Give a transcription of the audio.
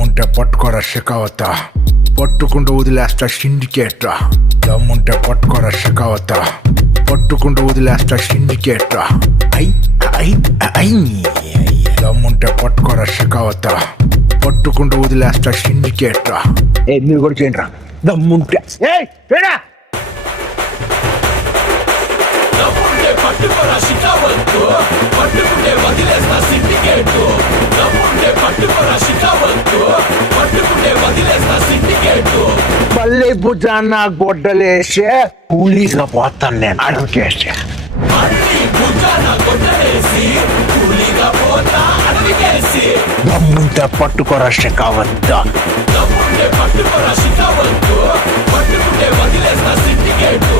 దమ్ముంటే పట్టుకోరా షెకావత, పట్టుకుంటూ వదిలేస్తా సిండికేట్. దమ్ముంటే పట్టుకోరా షెకావత, పట్టుకుంటూ వదిలేస్తా సిండికేట్. ఐ ఐ ఐ దమ్ముంటే పట్టుకోరా షెకావత, పట్టుకుంటూ వదిలేస్తా సిండికేట్. మీరు కూడా చేయండి రా దమ్ముంటే. పట్టుకోరా షికావత్తు, పట్టుకుంటే వదిలేస్తా సిండికేటు. దమ్ముంటే పట్టుకోరా షికావత్తు, పట్టుకుంటే వదిలేస్తా సిండికేటు. పల్లె భుజాన గొడ్డలేసే కూలీగా పోతాను నేను అడవికేసి. మళ్ళీ భుజాన గొడ్డలేసి కూలీగా పోతా అడవికేసి. దమ్ముంటే పట్టుకోరా షెకావత, దమ్ముంటే పట్టుకోరా షికావత్తు, పట్టుకుంటే వదిలేస్తా సిండికేటు.